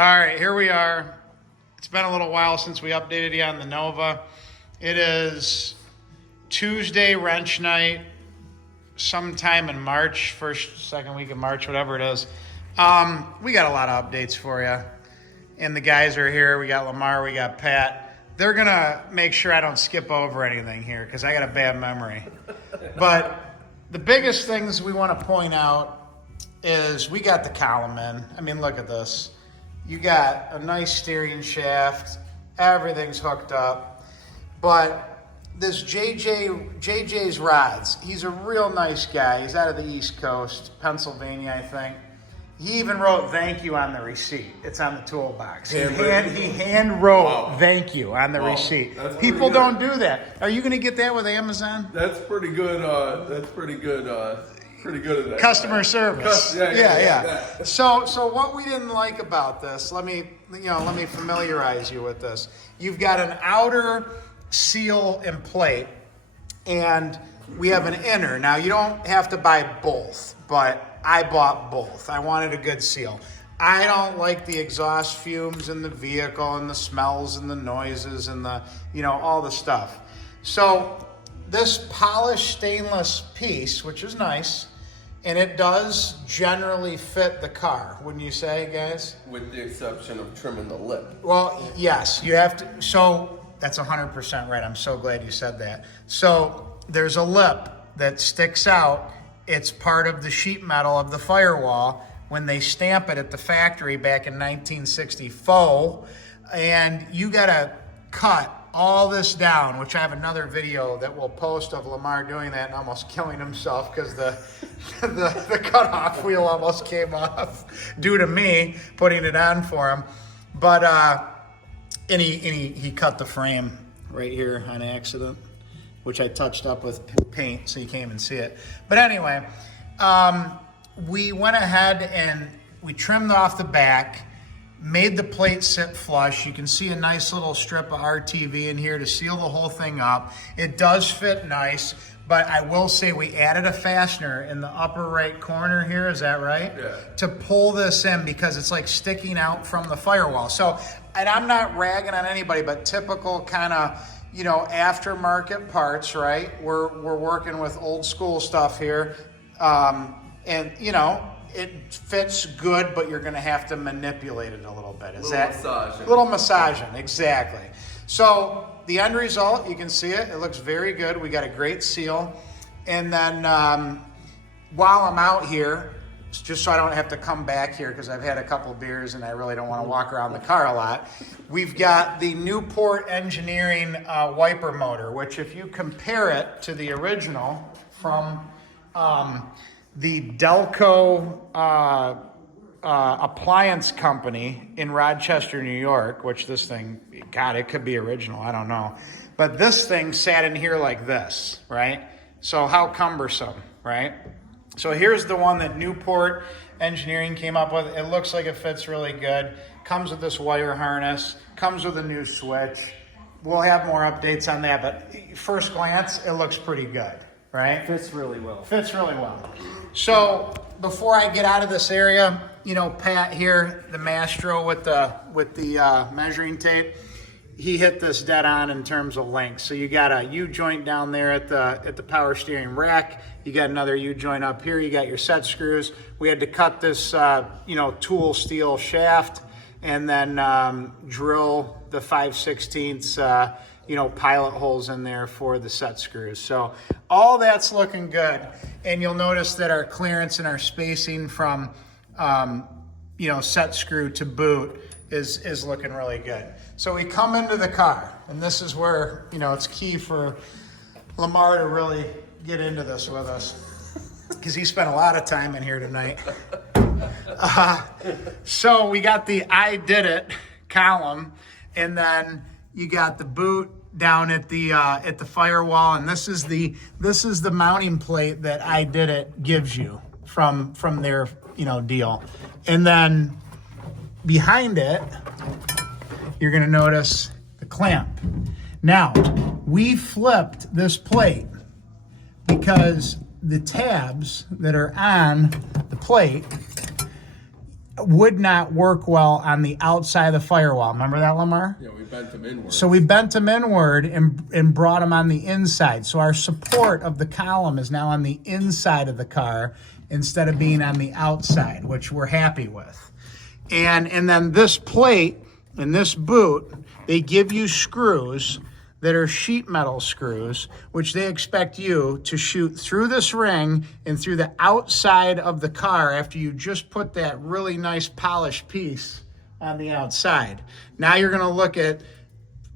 All right, here we are. It's been a little while since we updated you on the Nova. It is Tuesday wrench night, sometime in March, second week of March, whatever it is. We got a lot of updates for you. And the guys are here. We got Lamar, we got Pat. They're going to make sure I don't skip over anything here because I got a bad memory. But the biggest things we want to point out is we got the column in. I mean, look at this. You got a nice steering shaft. Everything's hooked up. But this JJ's rods, he's a real nice guy. He's out of the East Coast, Pennsylvania, I think. He even wrote thank you on the receipt. It's on the toolbox. He hand wrote thank you on the receipt. People don't do that. Are you going to get that with Amazon? That's pretty good. Pretty good at that. Customer service. Yeah. So what we didn't like about this, let me familiarize you with this. You've got an outer seal and plate, and we have an inner. Now you don't have to buy both, but I bought both. I wanted a good seal. I don't like the exhaust fumes in the vehicle and the smells and the noises and the, all the stuff. So this polished stainless piece, which is nice, and it does generally fit the car, wouldn't you say, guys? With the exception of trimming the lip. Well, yes, you have to. So that's 100% right. I'm so glad you said that. So there's a lip that sticks out. It's part of the sheet metal of the Firewall when they stamp it at the factory back in 1964. And you got to cut all this down, which I have another video that we'll post of Lamar doing that and almost killing himself because the cutoff wheel almost came off due to me putting it on for him. But and he cut the frame right here on accident, which I touched up with paint so you can't even see it. But anyway, we went ahead and we trimmed off the back, made the plate sit flush. You can see a nice little strip of RTV in here to seal the whole thing up. It does fit nice, but I will say we added a fastener in the upper right corner here, is that right? Yeah. To pull this in because it's like sticking out from the Firewall. So, and I'm not ragging on anybody, but typical kind of, aftermarket parts, right? We're working with old school stuff here. And it fits good, but you're going to have to manipulate it a little bit. Little massaging, exactly. So the end result, you can see it. It looks very good. We got a great seal. And then while I'm out here, just so I don't have to come back here because I've had a couple beers and I really don't want to walk around the car a lot, we've got the Newport Engineering wiper motor, which if you compare it to the original from the Delco appliance company in Rochester, New York, which this thing, God, it could be original, I don't know. But this thing sat in here like this, right? So how cumbersome, right? So here's the one that Newport Engineering came up with. It looks like it fits really good. Comes with this wire harness, comes with a new switch. We'll have more updates on that, but first glance, it looks pretty good, right? Fits really well. Fits really well. So before I get out of this area, Pat here, the Mastro with the measuring tape, he hit this dead on in terms of length. So you got a U-joint down there at the power steering rack. You got another U-joint up here. You got your set screws. We had to cut this, tool steel shaft and then drill the 5/16 pilot holes in there for the set screws. So all that's looking good. And you'll notice that our clearance and our spacing from, set screw to boot is looking really good. So we come into the car, and this is where, it's key for Lamar to really get into this with us because he spent a lot of time in here tonight. So we got the IDIDIT column, and then you got the boot down at the Firewall, and this is the mounting plate that IDIDIT gives you from their deal. And then behind it, you're going to notice the clamp. Now, we flipped this plate because the tabs that are on the plate would not work well on the outside of the firewall. Remember that, Lamar? Yeah, we bent them inward. So we bent them inward and brought them on the inside. So our support of the column is now on the inside of the car instead of being on the outside, which we're happy with. And then this plate and this boot, they give you screws that are sheet metal screws, which they expect you to shoot through this ring and through the outside of the car after you just put that really nice polished piece on the outside. Now you're gonna look at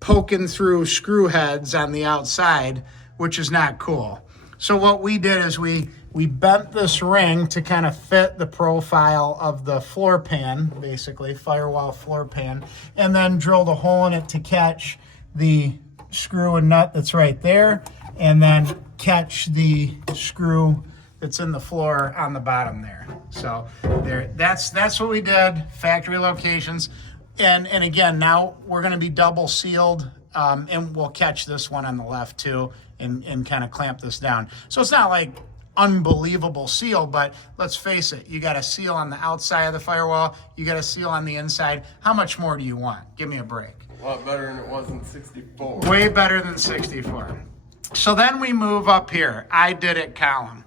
poking through screw heads on the outside, which is not cool. So what we did is we bent this ring to kind of fit the profile of the floor pan, basically, Firewall floor pan, and then drilled a hole in it to catch the screw and nut that's right there, and then catch the screw that's in the floor on the bottom there. So there, that's what we did, factory locations. And again, now we're gonna be double sealed, and we'll catch this one on the left too, and kind of clamp this down. So it's not like unbelievable seal, but let's face it, you got a seal on the outside of the firewall, you got a seal on the inside. How much more do you want? Give me a break. A lot better than it was in 64. Way better than 64. So then we move up here, IDIDIT column.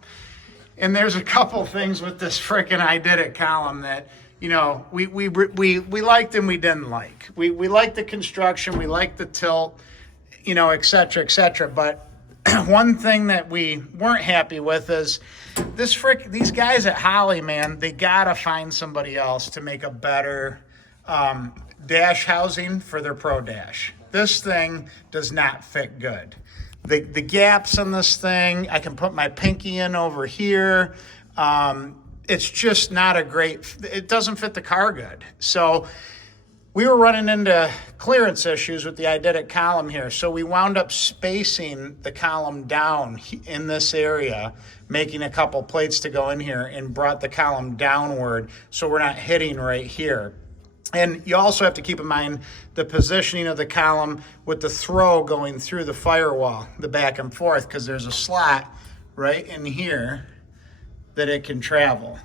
And there's a couple things with this frickin' IDIDIT column that, you know, we liked and we didn't like. We liked the construction, we liked the tilt, you know, et cetera, et cetera. But one thing that we weren't happy with is these guys at Holley, man, they gotta find somebody else to make a better dash housing for their Pro Dash. This thing does not fit good. The gaps in this thing, I can put my pinky in over here. It's just not a great, it doesn't fit the car good. So we were running into clearance issues with the IDIDIT column here. So we wound up spacing the column down in this area, making a couple plates to go in here, and brought the column downward so we're not hitting right here. And you also have to keep in mind the positioning of the column with the throw going through the firewall, the back and forth, because there's a slot right in here that it can travel.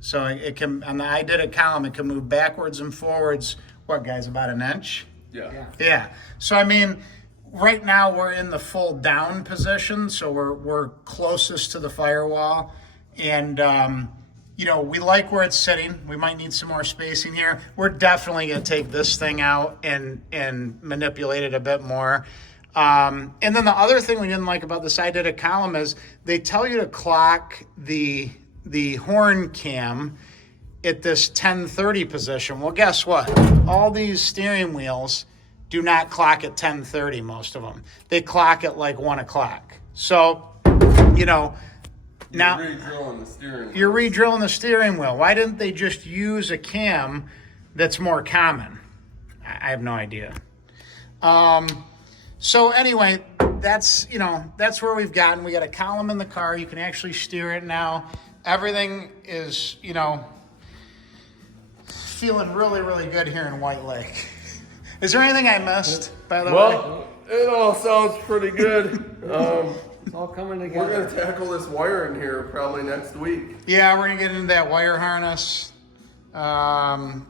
So it can, on the IDIDIT column, it can move backwards and forwards, what guys, about an inch? Yeah. So I mean, right now we're in the full down position, so we're closest to the firewall. And you know, we like where it's sitting. We might need some more spacing here. We're definitely gonna take this thing out and manipulate it a bit more. And then the other thing we didn't like about this IDIDIT column is they tell you to clock the horn cam at this 1030 position. Well, guess what? All these steering wheels do not clock at 1030, most of them. They clock at like 1 o'clock. So, you know, now you're re-drilling the steering wheel. Why didn't they just use a cam that's more common? I have no idea. So anyway, that's where we've gotten. We got a column in the car. You can actually steer it now. Everything is, you know, feeling really, really good here in White Lake. Is there anything I missed, by the way? Well, it all sounds pretty good. It's all coming together. We're going to tackle this wire in here probably next week. Yeah, we're going to get into that wire harness. God,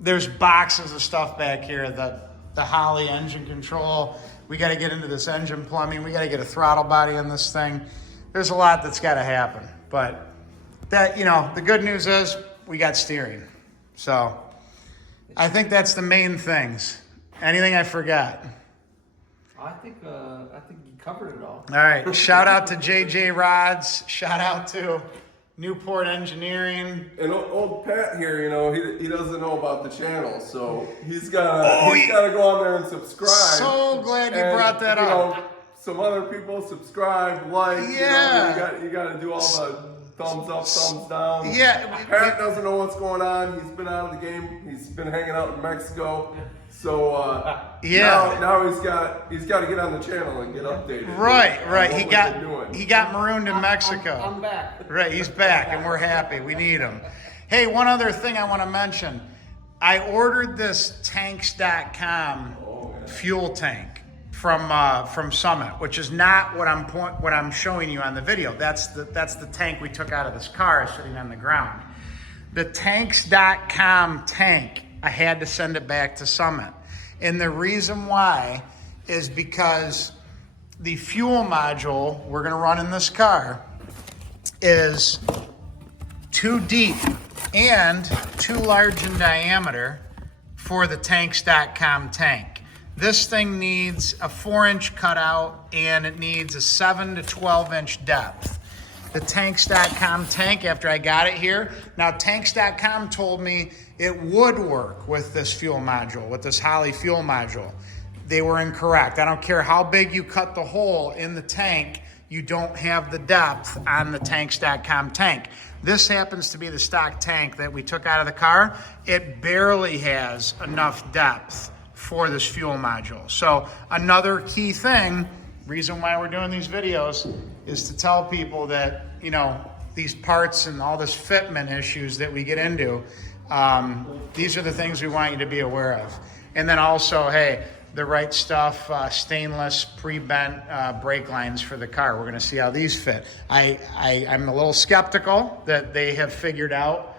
there's boxes of stuff back here. The Holley engine control. We got to get into this engine plumbing. We got to get a throttle body on this thing. There's a lot that's got to happen. But that, you know, the good news is we got steering. So I think that's the main things. Anything I forgot? I think you covered it all. All right. Shout out to JJ Rods. Shout out to Newport Engineering. And old Pat here, you know, he doesn't know about the channel, so he's gotta go on there and subscribe. So glad you brought that up. Know, some other people subscribe, like, yeah. You gotta do all the thumbs up, thumbs down. Yeah. Pat doesn't know what's going on. He's been out of the game. He's been hanging out in Mexico. So now he's got to get on the channel and get updated. Right. He got marooned in Mexico. I'm back. Right, he's back, and we're happy. We need him. Hey, one other thing I want to mention. I ordered this tanks.com fuel tank from Summit, which is not what I'm showing you on the video. That's the tank we took out of this car sitting on the ground. The tanks.com tank, I had to send it back to Summit. And the reason why is because the fuel module we're gonna run in this car is too deep and too large in diameter for the tanks.com tank. This thing needs a 4-inch cutout and it needs a 7 to 12-inch depth. The tanks.com tank, after I got it here, now tanks.com told me it would work with this fuel module, with this Holley fuel module. They were incorrect. I don't care how big you cut the hole in the tank, you don't have the depth on the tanks.com tank. This happens to be the stock tank that we took out of the car. It barely has enough depth for this fuel module. So another key thing, reason why we're doing these videos, is to tell people that, you know, these parts and all this fitment issues that we get into, these are the things we want you to be aware of. And then also, hey, the right stuff, stainless pre-bent brake lines for the car. We're gonna see how these fit. I'm a little skeptical that they have figured out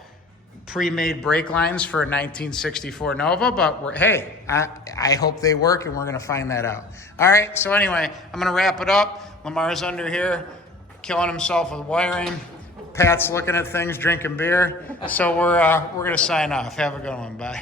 pre-made brake lines for a 1964 Nova, but hey, I hope they work and we're gonna find that out. All right, so anyway, I'm gonna wrap it up. Lamar's under here, killing himself with wiring. Pat's looking at things, drinking beer. So we're gonna sign off. Have a good one, bye.